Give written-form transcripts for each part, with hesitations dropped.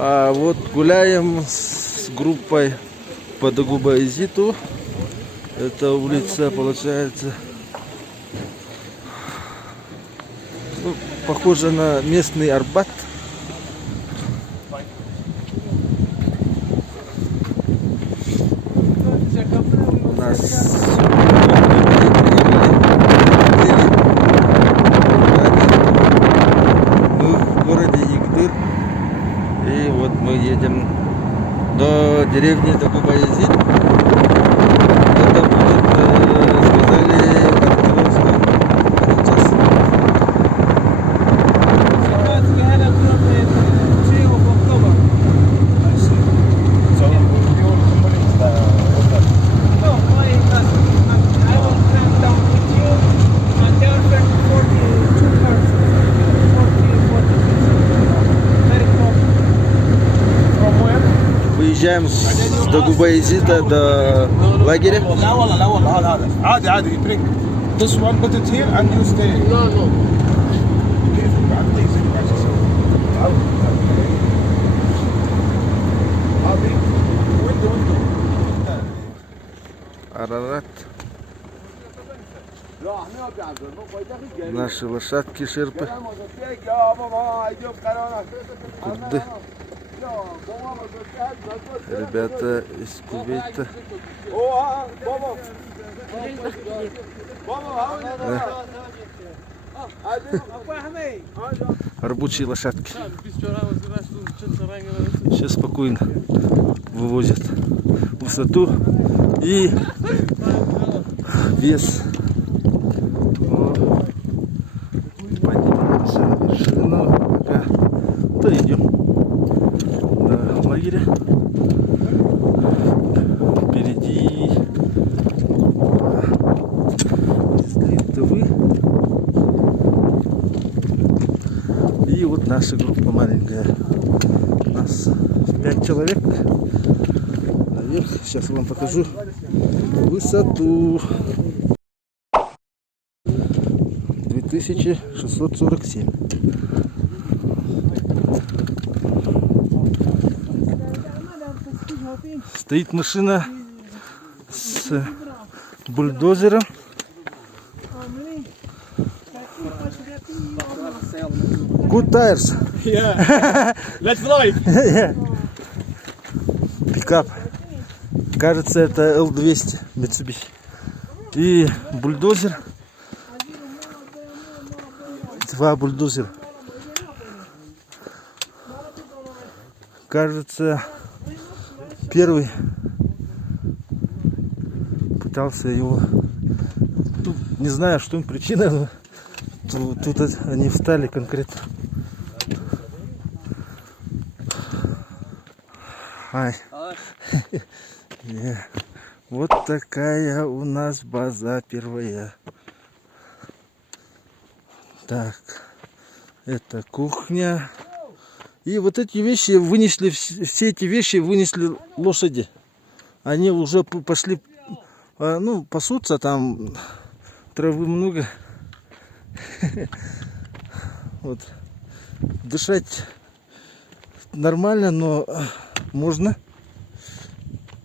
А вот гуляем с группой по Дагубаязиту. Это улица, получается, ну, похоже на местный Арбат. У нас мы в городе Игдыр. И вот мы едем до деревни Дагубаязит. Это будет, сказали, Арктировском час. Выезжаем с Дагубаязита до лагеря. لا والله لا والله هذا عادي عادي you bring this one put it here and you stay. No. كيف بعد يصير بعد يصير هذه ويندو Арарат. Наши лошадки шерпы. Курды. Ребята из Кувейта. Рабочие лошадки. Сейчас спокойно вывозят высоту и вес. Поднимаемся на вершину, пока то идем до лагеря. Впереди стоит тывы. И вот наша группа маленькая. У нас 5 человек. Наверх. Сейчас вам покажу высоту. 2647. Стоит машина с бульдозером. Good tires. Yeah. Let's drive. Пикап. Кажется, это L200 Mitsubishi. И бульдозер. Два бульдозера. Кажется, первый пытался его, ну, не знаю, что им причина, но тут они встали конкретно. Ай. Вот такая у нас база первая. Так, это кухня. И вот эти вещи вынесли, все эти вещи вынесли лошади. Они уже пошли, ну, пасутся, там травы много. Вот. Дышать нормально, но можно.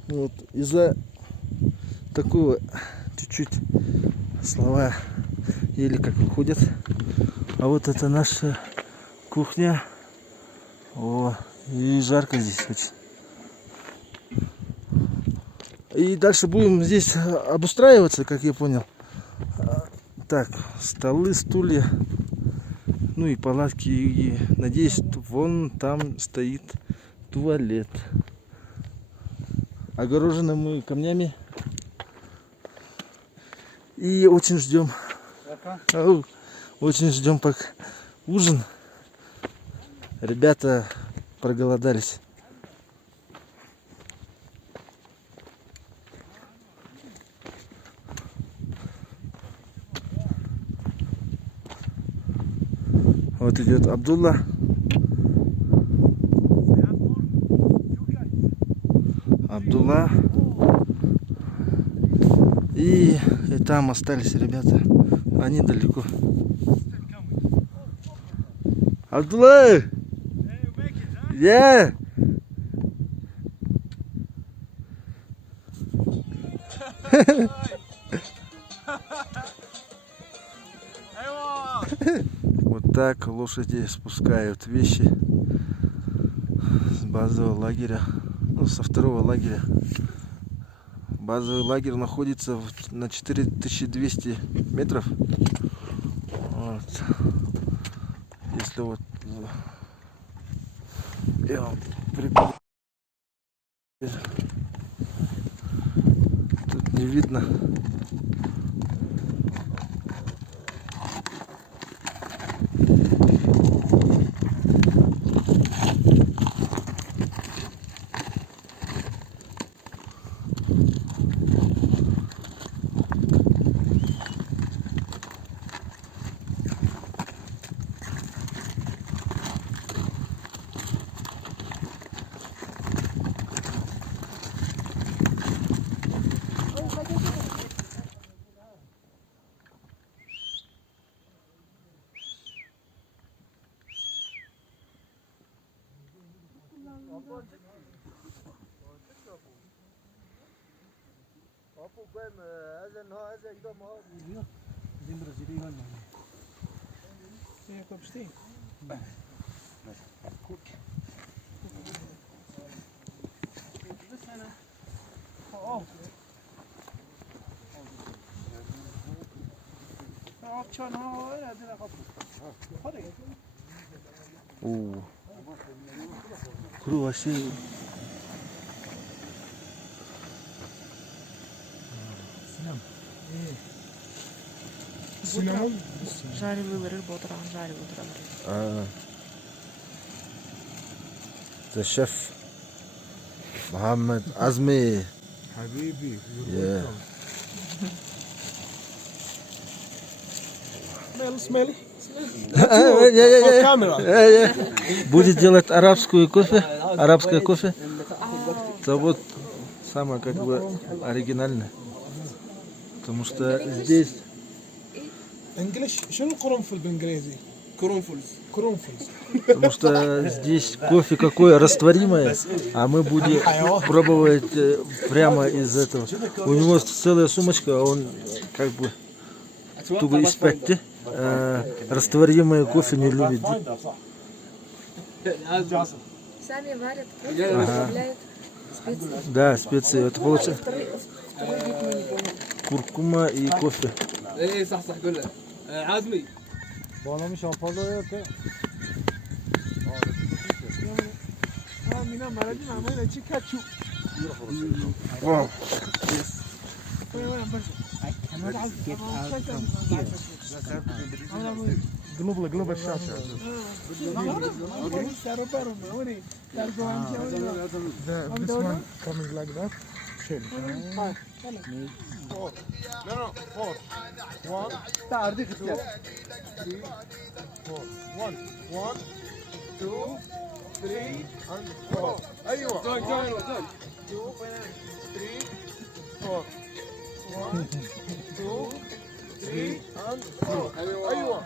Вот. Из-за такого чуть-чуть слова еле как выходят. А вот это наша кухня. О, и жарко здесь очень. И дальше будем здесь обустраиваться, как я понял. Так, столы, стулья, ну и палатки. И, надеюсь, вон там стоит туалет. Огорожены мы камнями. И очень ждем. Очень ждем пока ужин. Ребята проголодались. Вот идет Абдулла. Абдулла. И там остались ребята. Они далеко. Abdullah! Yeah! Вот так лошади спускают вещи с базового лагеря, ну, со второго лагеря. Базовый лагерь находится на 4200 метров. Вот. Если вот я вам приближу, тут не видно. О, круассан. Утром жарили рыбу, утром жарили, утром рыбу. The chef Mohammed Azmi. Habibi, Yeah. Smelly. Будет делать арабскую кофе, арабское кофе. Это вот самое как бы оригинальное. Потому что здесь انجلش شنو القرنفل بالانجليزي؟ قرنفل. Потому что здесь кофе какое растворимое, а мы будем пробовать прямо из этого. У него целая сумочка, он как бы туго испекти. Растворимое кофе не любит. Сами варят кофе, добавляют специи. Да, специи. Это получается Второй вид мы не поняли. куркума и кофе. ايه صح قول له عازمي قلوب الشاشة. This one coming like that. Chill. No, 4. 1. 3, 4. 1, 2, 3, and 4. أيوة. 2, 3, 4. 1, 2, 3, and 4. أيوة.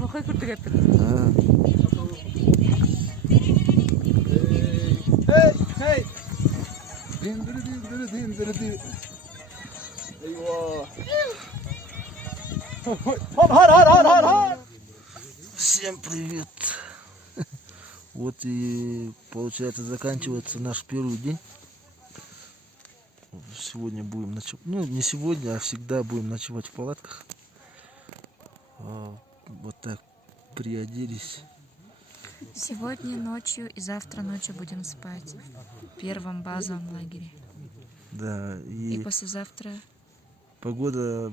Рухай куртугаттык. Hey. Din. ايوه Всем привет! Вот и получается заканчивается наш первый день. Сегодня будем ночевать. Ну, не сегодня, а всегда будем ночевать в палатках. Вот так приоделись. Сегодня ночью и завтра ночью будем спать в первом базовом лагере. Да, И и послезавтра погода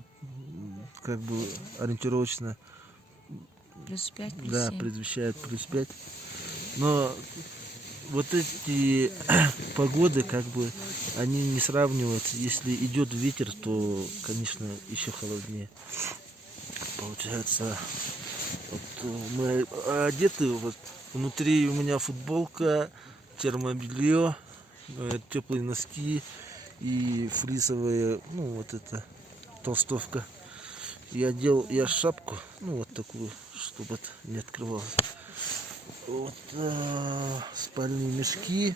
как бы ориентировочно плюс 5, плюс Да, 7. предвещает плюс 5. Но вот эти погоды, как бы, они не сравниваются. Если идет ветер, то, конечно, еще холоднее. Получается, вот мы одеты, вот внутри у меня футболка, термобелье, теплые носки и флисовая, ну вот это толстовка. Я одел шапку, ну вот такую, чтобы это не открывалось. Вот спальные мешки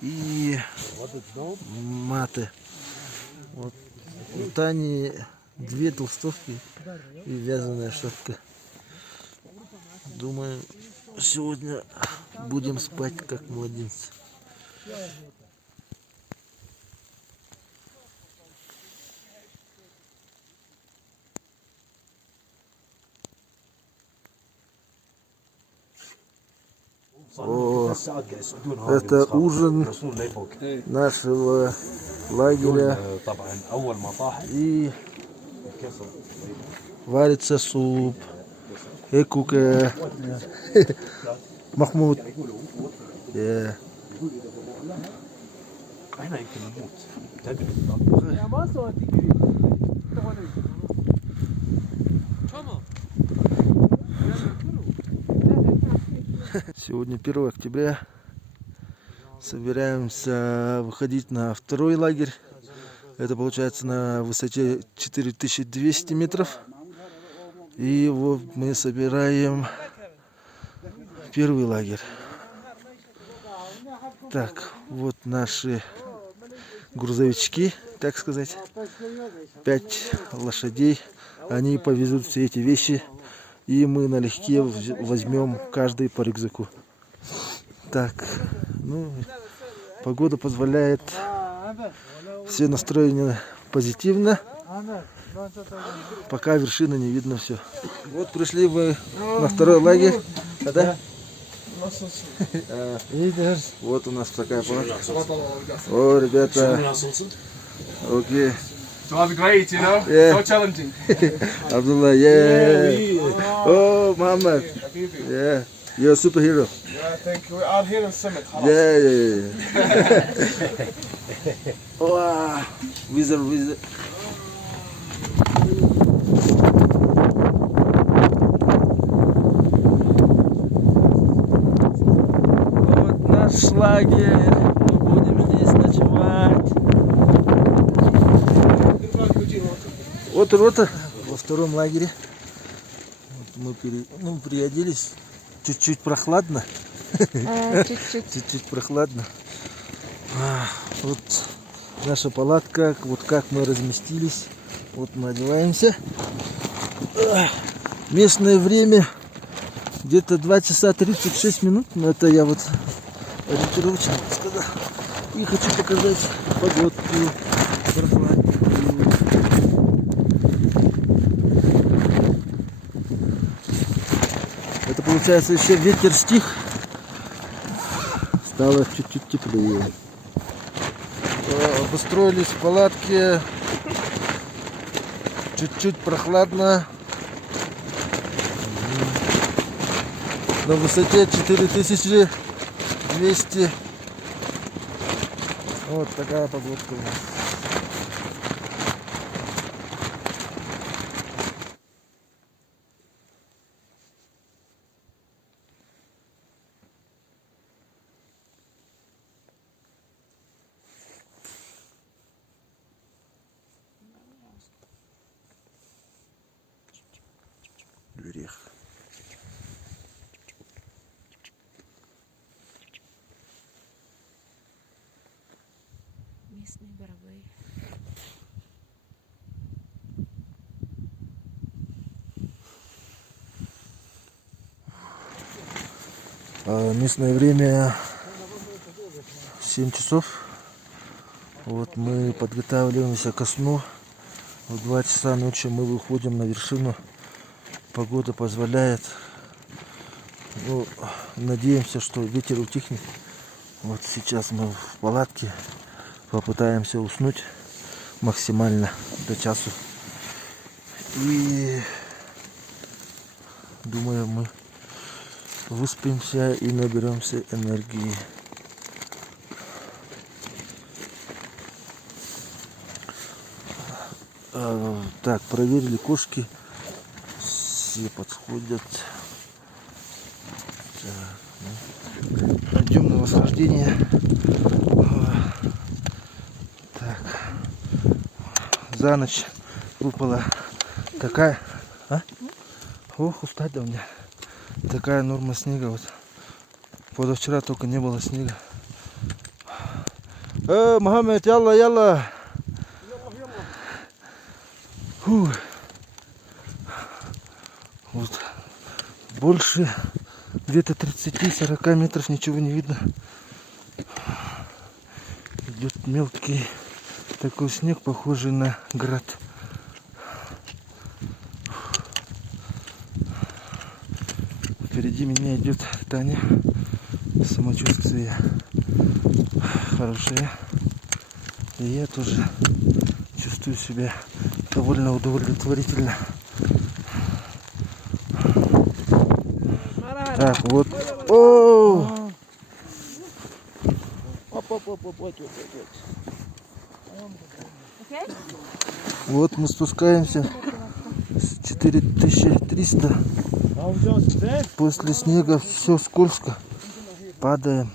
и маты. Вот у Тани 2 толстовки и вязаная шапка. Думаю, сегодня будем спать как младенцы. О, это ужин нашего лагеря. И варится суп. Экука. Махмуд. Сегодня 1 октября. Собираемся выходить на второй лагерь. Это получается на высоте 4200 метров. И вот мы собираем 1 лагерь. Так, вот наши грузовички, так сказать. 5 лошадей. Они повезут все эти вещи. И мы налегке возьмем каждый по рюкзаку. Так, ну, погода позволяет, все настроены позитивно. Пока вершины не видно все. Вот пришли мы на второй лагерь. Да? Вот у нас такая палатка. О, ребята. Окей. So have great, you know? Yeah. So challenging. Abdullah, yeah. Oh, Muhammad. Yeah. You're a superhero. Yeah, thank you. We are here in Summit. Yeah. Wow. Wizard. Вот наш лагерь. Мы будем здесь ночевать. Вот рота во втором лагере. Вот мы приоделись. Чуть-чуть прохладно. Чуть-чуть прохладно. Вот наша палатка. Вот как мы разместились. Вот мы одеваемся. Местное время где-то 2 часа 36 минут. Но это я вот ориентировочно сказал. И хочу показать погодку. Прохладную. Это получается еще ветер стих. Стало чуть-чуть теплее. Обустроились в палатке. Чуть-чуть прохладно. На высоте 4200. Вот такая погодка у нас. Грех. Местные боровые. Местное время 7 часов. Вот мы подготавливаемся ко сну. В 2 часа ночи мы выходим на вершину. Погода позволяет. Ну, надеемся, что ветер утихнет. Вот сейчас мы в палатке. Попытаемся уснуть максимально до часу. И Думаю, мы выспимся и наберемся энергии. Так, проверили кошки. Все подходят. Так, идем на восхождение. Так, за ночь выпала такая... Ох, устать да у меня. Такая норма снега. Вот. Позавчера только не было снега. Мухаммед, ялла, ялла. Фу. Вот. Больше где-то 30-40 метров ничего не видно. Идет мелкий такой снег, похожий на град. Впереди меня идет Таня. Самочувствие хорошее. И я тоже чувствую себя довольно удовлетворительно. Так, вот. О! Вот мы спускаемся с 4300. После снега все скользко. Падаем.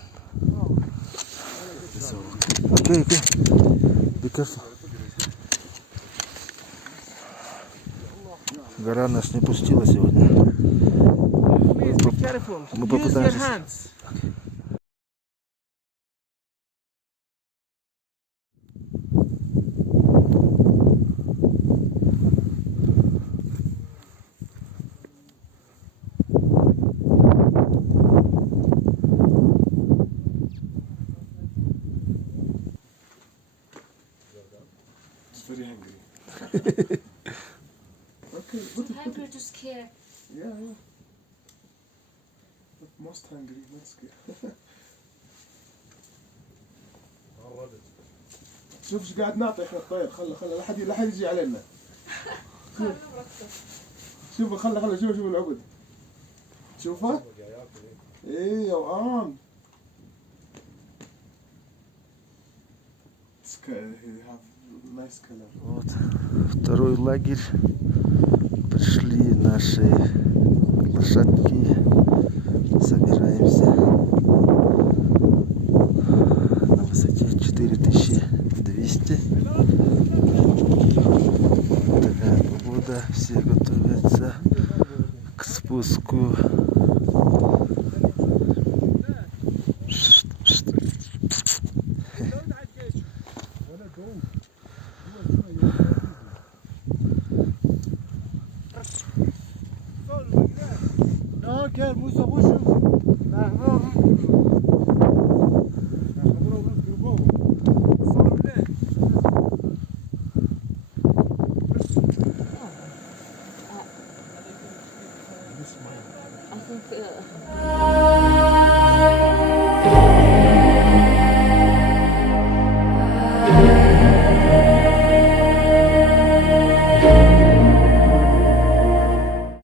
Окей. Be careful. Гора нас не пустила сегодня. Мы попытаемся. Very hungry. Okay, Hungry to scare. yeah. But most hungry, not scared. شوف ايش قاعد نعطي احنا الطير. خله لا حد يجي علينا. شوف خله شوف العقد. شوفها؟ ايه يا وقام. Nice color. Вот второй лагерь. Пришли наши лошадки. Собираемся на высоте 4200. Такая погода. Все готовятся к спуску. I think